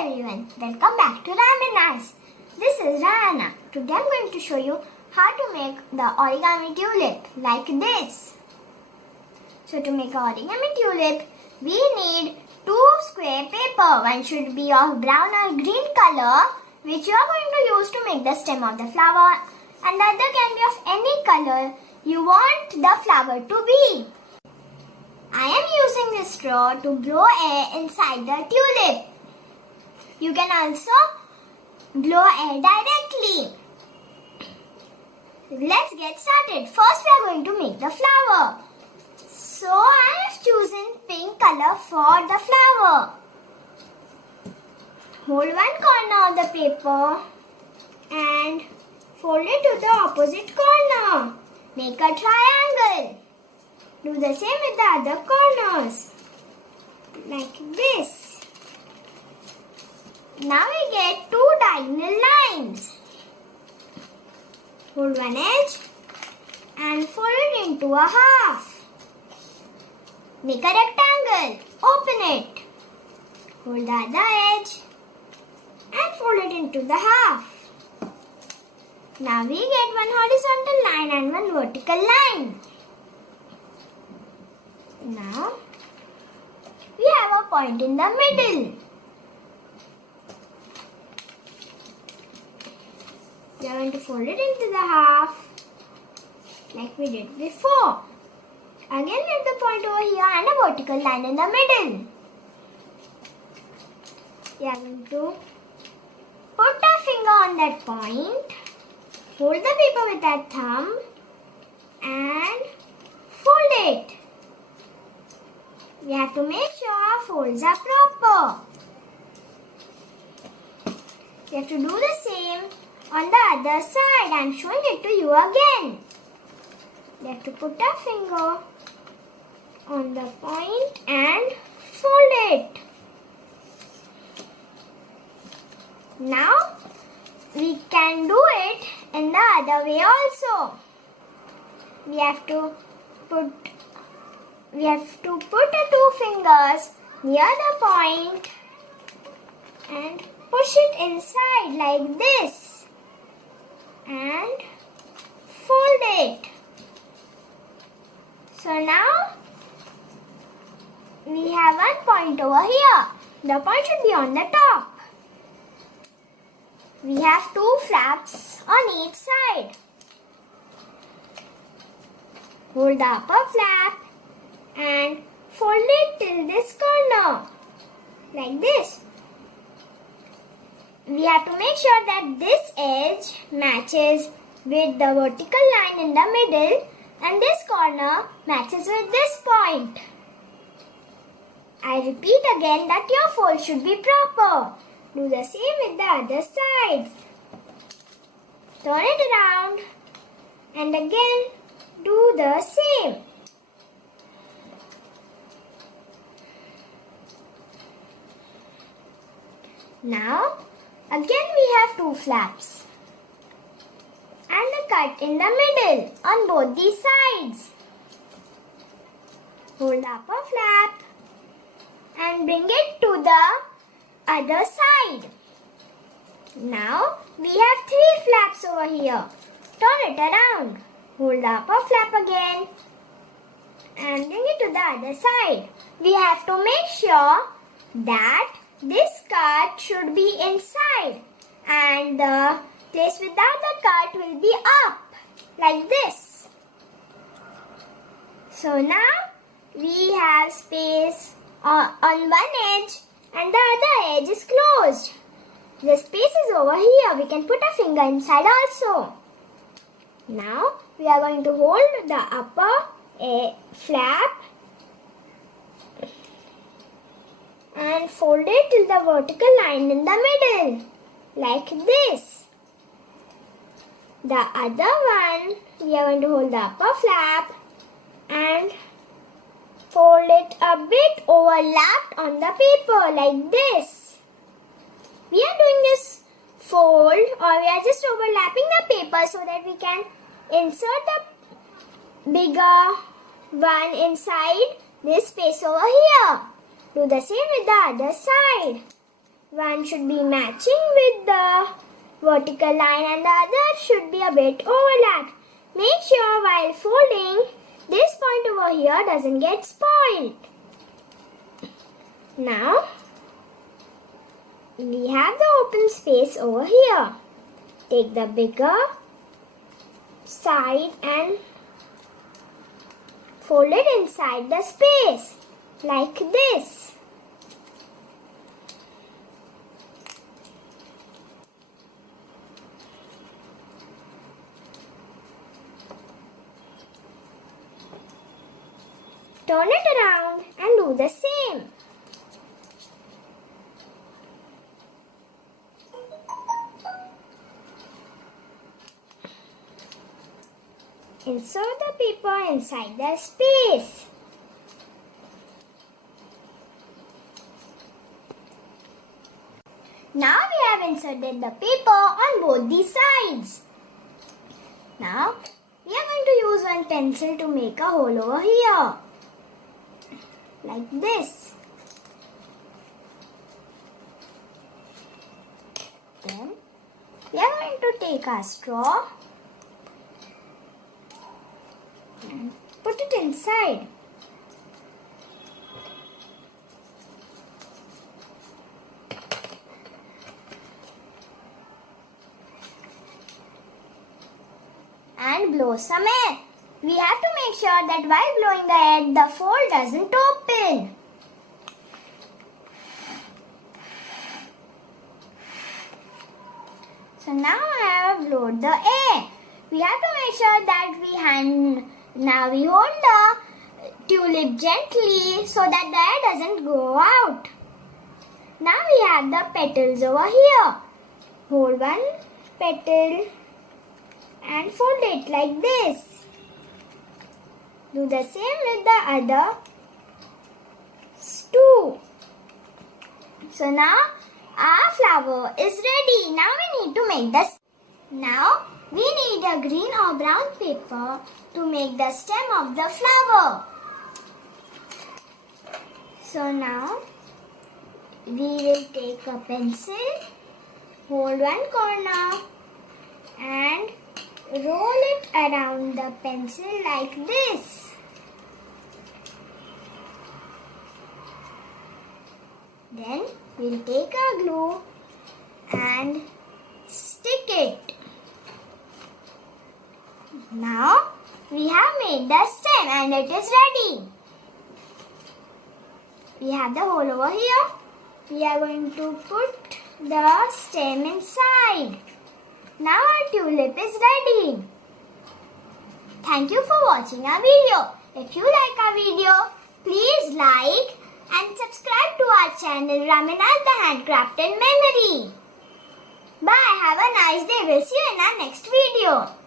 everyone, welcome back to Ramenas. This is Rana. Today I'm going to show you how to make the origami tulip like this. So to make an origami tulip, we need 2 square paper. One should be of brown or green color, which you are going to use to make the stem of the flower, and the other can be of any color you want the flower to be. I am using this straw to blow air inside the tulip. You can also blow air directly. Let's get started. First we are going to make the flower. So I have chosen pink color for the flower. Hold one corner of the paper and fold it to the opposite corner. Make a triangle. Do the same with the other corners, like this. Now we get 2 diagonal lines. Hold one edge and fold it into a half. Make a rectangle. Open it. Hold the other edge and fold it into the half. Now we get 1 horizontal line and 1 vertical line. Now, we have a point in the middle. We are going to fold it into the half like we did before. Again, we have the point over here and a vertical line in the middle. We are going to put a finger on that point, hold the paper with our thumb and fold it. We have to make sure our folds are proper. We have to do the same on the other side. I am showing it to you again. We have to put our finger on the point and fold it. Now we can do it in the other way also. We have to put the 2 fingers near the point and push it inside like this and fold it. So now we have 1 point over here. The point should be on the top. We have 2 flaps on each side. Hold the upper flap and fold it till this corner, like this. We have to make sure that this edge matches with the vertical line in the middle and this corner matches with this point. I repeat again that your fold should be proper. Do the same with the other side. Turn it around and again do the same. Now, again we have 2 flaps and a cut in the middle on both these sides. Hold the upper flap and bring it to the other side. Now, we have 3 flaps over here. Turn it around. Hold the upper flap again and bring it to the other side. We have to make sure that this cut should be inside and the place without the cut will be up like this. So now we have space on one edge and the other edge is closed. The space is over here. We can put a finger inside also. Now we are going to hold the upper flap and fold it till the vertical line in the middle, like this. The other one, we are going to hold the upper flap and fold it a bit overlapped on the paper, like this. We are doing this fold, or we are just overlapping the paper so that we can insert the bigger one inside this space over here. Do the same with the other side. 1 one should be matching with the vertical line and the other should be a bit overlapped. Make sure while folding, this point over here doesn't get spoiled. Now, we have the open space over here. Take the bigger side and fold it inside the space like this. Turn it around and do the same. Insert the paper inside the space. Now we have inserted the paper on both the sides. Now we are going to use one pencil to make a hole over here. Like this. Then we are going to take our straw and put it inside. And blow some air. We have to make sure that while blowing the air, the fold doesn't open. So now I have blown the air. We have to make sure that now we hold the tulip gently so that the air doesn't go out. Now we have the petals over here. Hold one petal and fold it like this. Do the same with the other two. So now our flower is ready. Now we need to make this. Now we need a green or brown paper to make the stem of the flower. So now we will take a pencil, hold one corner and roll it around the pencil like this. Then we'll take our glue and stick it. Now we have made the stem and it is ready. We have the hole over here. We are going to put the stem inside. Now our tulip is ready. Thank you for watching our video. If you like our video, please like and subscribe to our channel Ramenas the Handcrafted Memory. Bye. Have a nice day. We'll see you in our next video.